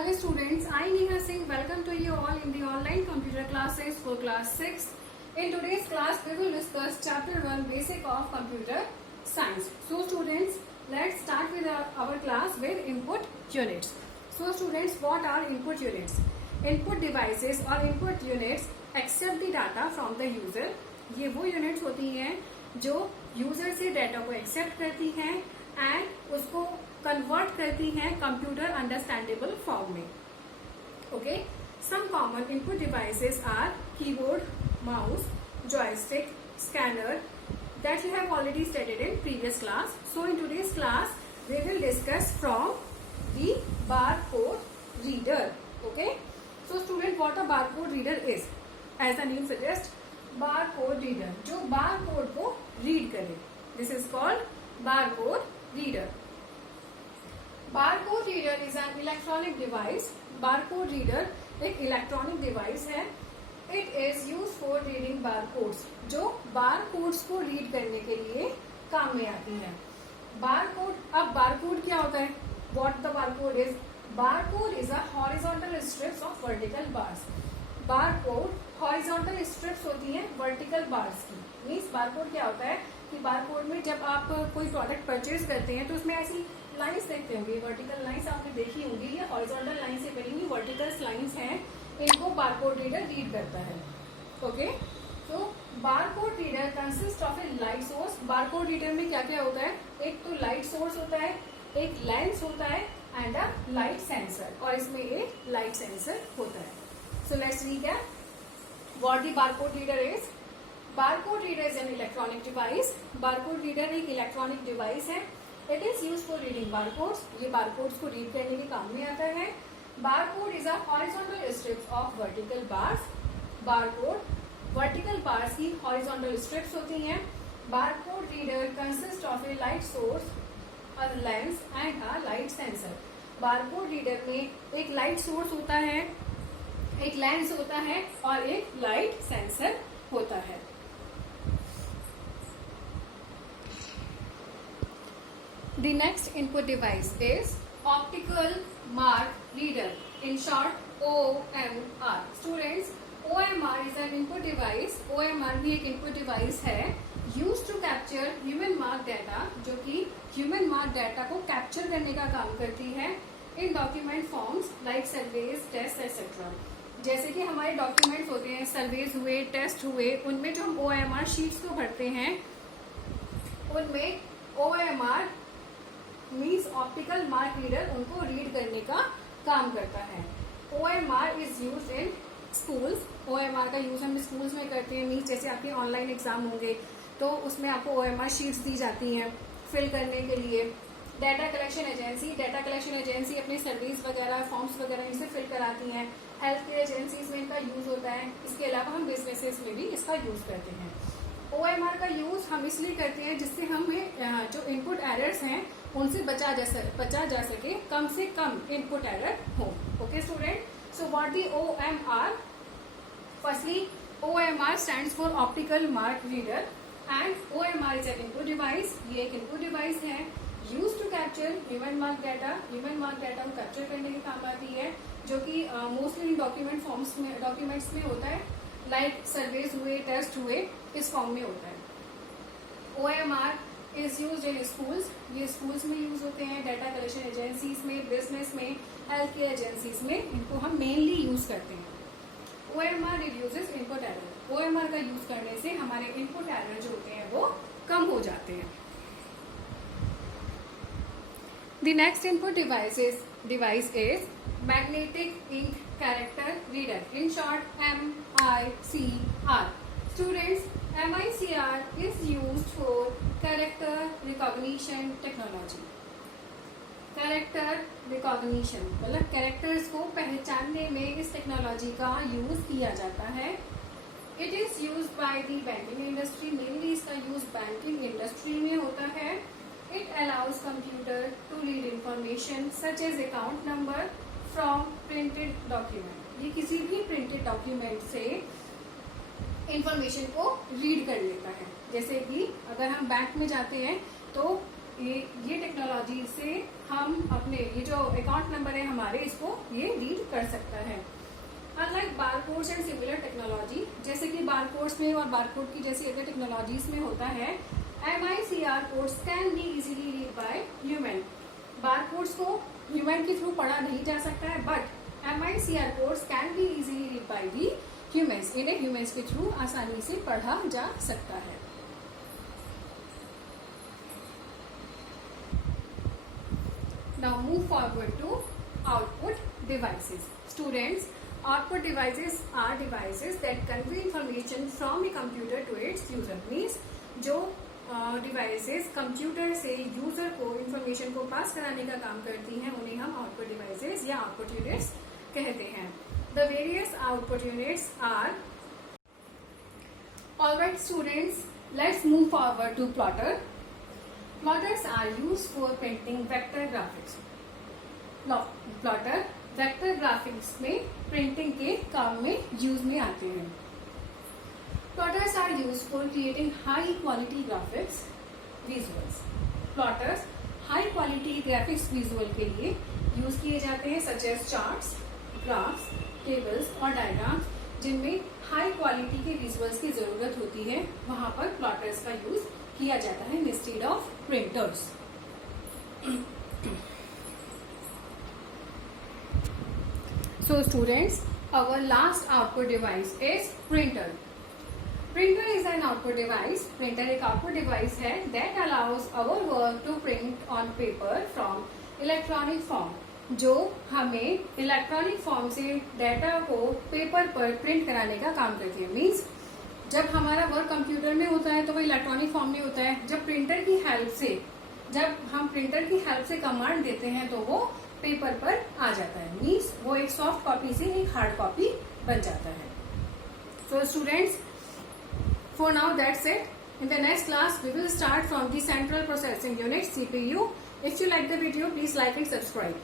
Hello students, I Neha Singh welcome to you all in the online computer classes for class 6. In today's class we will discuss chapter 1 basic of computer science. So students, let's start with our class with input units. So students, what are input units? Input devices or input units accept the data from the user. ये वो units होती हैं जो user से data को accept करती हैं and उसको कन्वर्ट करती हैं कंप्यूटर अंडरस्टैंडेबल फॉर्म में. Okay, some common input devices are keyboard, mouse, joystick, scanner that you have already studied in previous class. So in today's class we will discuss from the barcode reader. Okay, so student, what a barcode reader is? As the name suggests, barcode reader जो barcode को read करे, this is called barcode reader. Barcode reader is an electronic device. Barcode reader एक electronic device है. It is use for reading barcodes, जो barcodes को read करने के लिए काम में आती है. बारकोड, अब बारकोड क्या होता है? What the barcode is? Barcode is a horizontal strips of vertical bars. Barcode horizontal strips होती हैं वर्टिकल बार्स की. मीन्स बारकोड क्या होता है कि बारकोड में जब आप कोई प्रोडक्ट परचेज करते हैं तो उसमें ऐसी लाइंस देखते होंगे, वर्टिकल लाइंस आपने देखी होंगी. ये हॉरिजॉन्टल लाइन से बनी हुई वर्टिकल लाइंस हैं, इनको बारकोड रीडर रीड करता है. ओके, तो barcode reader consist of A light source. Barcode reader में क्या क्या होता है? एक तो लाइट सोर्स होता है, एक लेंस होता है एंड अ लाइट सेंसर, और इसमें एक लाइट सेंसर होता है. So let's recap what the barcode reader is. Barcode reader is an electronic device. Barcode reader एक इलेक्ट्रॉनिक डिवाइस है. It is use for reading barcodes. ये बारकोड्स को read करने के काम में आता है. Barcode is a horizontal strips of vertical bars. Barcode vertical bars की हॉरिजॉन्टल स्ट्रिप्स होती हैं. Barcode reader consist of A light source, a lens and a light sensor. Barcode reader में एक लाइट सोर्स होता है, एक लेंस होता है और एक लाइट सेंसर होता है. The next input device is optical mark reader, in short OMR. Students, OMR is an input device. OMR भी एक input device है used to capture human mark data, जो कि human mark data को capture करने का काम करती है in document forms like surveys, tests, etc. जैसे कि हमारे डॉक्यूमेंट्स होते हैं, सर्वेज हुए, टेस्ट हुए, उनमें जो हम OMR शीट्स को भरते हैं उनमें OMR means optical mark reader उनको रीड करने का काम करता है. OMR is use in schools. OMR का यूज हम स्कूल्स में करते हैं. मीन्स जैसे आपके ऑनलाइन एग्जाम होंगे तो उसमें आपको OMR शीट्स दी जाती हैं फिल करने के लिए. डाटा कलेक्शन एजेंसी अपने सर्विस वगैरह, फॉर्म्स वगैरह इनसे फिल कराती हैं. हेल्थ केयर एजेंसीज में इनका यूज होता है. इसके अलावा हम बिजनेसेस में भी इसका यूज करते हैं. OMR का यूज हम इसलिए करते हैं जिससे हमें जो इनपुट एरर्स हैं उनसे बचा जा सके, कम से कम इनपुट एरर हो. Okay student, so what the OMR? Firstly OMR stands for optical mark reader and OMR is an input device. ये एक इनपुट डिवाइस है use to capture human mark data. Human mark data को capture करने के काम आती है, जो कि मोस्टली डॉक्यूमेंट्स में होता है. लाइक सर्वेज हुए, टेस्ट हुए, इस फॉर्म में होता है. OMR is use in schools. ये स्कूल्स में यूज होते हैं, डाटा कलेक्शन एजेंसीज में, बिजनेस में, हेल्थ केयर एजेंसीज में इनको हम मेनली यूज करते हैं. OMR reduces input error. OMR का यूज करने से हमारे इनपुट एरर जो होते हैं वो कम हो जाते हैं. The next input device is magnetic ink character reader, in short MICR. Students, MICR is used for character recognition technology. Character recognition मतलब कैरेक्टर्स को पहचानने में इस टेक्नोलॉजी का यूज किया जाता है. It is used by the banking industry. Mainly इसका यूज बैंकिंग इंडस्ट्री में होता है. It allows computer to read information such as account number from printed document. ये किसी भी printed document से इंफॉर्मेशन को रीड कर लेता है. जैसे कि अगर हम बैंक में जाते हैं तो ये टेक्नोलॉजी से हम अपने ये जो अकाउंट नंबर है हमारे, इसको ये रीड कर सकता है। Unlike barcodes and similar technology, जैसे कि बारकोड्स में और बारकोड की जैसी अदर टेक्नोलॉजीज में होता है, MICR codes can be easily read by human. Barcodes को ह्यूमन के थ्रू पढ़ा नहीं जा सकता है, but MICR codes can be easily read by the humans. इन्हें ह्यूमन्स के थ्रू आसानी से पढ़ा जा सकता है। Now move forward to output devices. Students, output devices are devices that convey information from a computer to its user. Means जो devices computer से यूजर को इंफॉर्मेशन को पास कराने का काम करती हैं, उन्हें हम आउटपुट डिवाइसेस या आउटपुट यूनिट्स कहते हैं। The various output units are, alright students, let's move forward to plotter. Plotters are used for printing vector graphics. Plotter vector graphics में प्रिंटिंग के काम में यूज में आते हैं। Plotters are used for creating high quality graphics visuals. Plotters high quality graphics visual के लिए use किए जाते हैं, such as charts, graphs, tables और diagrams, जिनमें हाई क्वालिटी के विजुअल्स की जरूरत होती है, वहां पर प्लॉटर्स का यूज किया जाता है instead of printers. So students, our last output device is printer. Printer is an output device. Printer एक output device है that allows our work to print on paper from electronic form, जो हमें electronic form से data को paper पर print कराने का काम करती है। मीन्स जब हमारा वर्क कंप्यूटर में होता है तो वो इलेक्ट्रॉनिक फॉर्म में होता है, जब हम प्रिंटर की हेल्प से कमांड देते हैं तो वो पेपर पर आ जाता है। मीन्स वो एक सॉफ्ट कॉपी से एक हार्ड कॉपी बन जाता है। So students, for now that's it. In the next class we will start from the central processing unit, CPU. If you like the video, please like and subscribe.